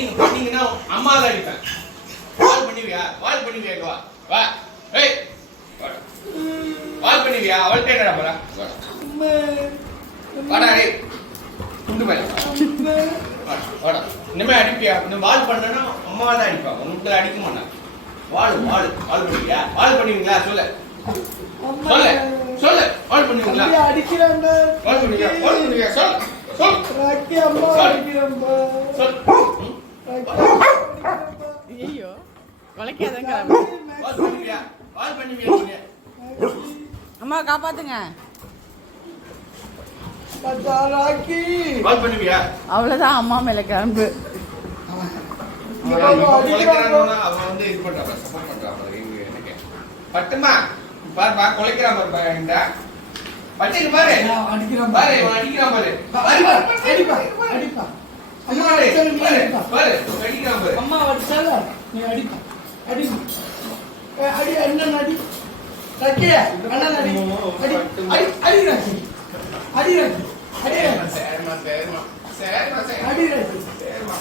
நீங்க பண்ணீங்கன்னா அம்மா தான் அடிப்பேன். வால் பண்ணுவியா? வால் பண்ணுவியா? வா வா. ஏய் வால் பண்ணுவியா? அவள்கிட்ட என்னடா போற? வாடா ஏய் குண்டு பைய. வாடா. இனிமே அடிப்பியா? இந்த வால் பண்ணனா அம்மா தான் அடிப்பா. உனக்கு அடிக்க மாட்டா. வால் பண்ணுவியா? வால் பண்ணுவீங்களா? சொல்லு சொல்லு சொல்லு. வால் பண்ணுவீங்களா? அடிக்கிறாங்க. வால் பண்ணுவியா? சொல்லு சொல்லு. ராக்கி அம்மா அடிக்கிறாங்க. சொல்லு. ஐயோ வளைக்காதங்க. வால் பண்ணுவியா? வால் பண்ணுவியா? அம்மா காப்பாத்துங்க. ராக்கி வால் பண்ணுவியா? அவ்வளவுதான் அம்மா மேல கிளம்பு. அவன் வந்து இது பண்றான், சப்போர்ட் பண்றான். எனக்கு பட்டுமா பாருப்பா, கொலைக்கிறான் பாரு. இந்த பட்டுக்கு பாரு, அடிக்கிறான் பாரு அடிக்கிறான் பாரு. அடிப்பா அடிப்பா. அம்மா பாரு அடிக்கிறான் பாரு. அம்மா அடிச்சால நீ அடிப்பா. அடி அடி அண்ணன் அடி. ராக்கி அண்ணன் அடி. அடி அடி ராக்கி. அடி ராக்கி. அடி ராக்கி. சரிமா அடி ராக்கி. சரிமா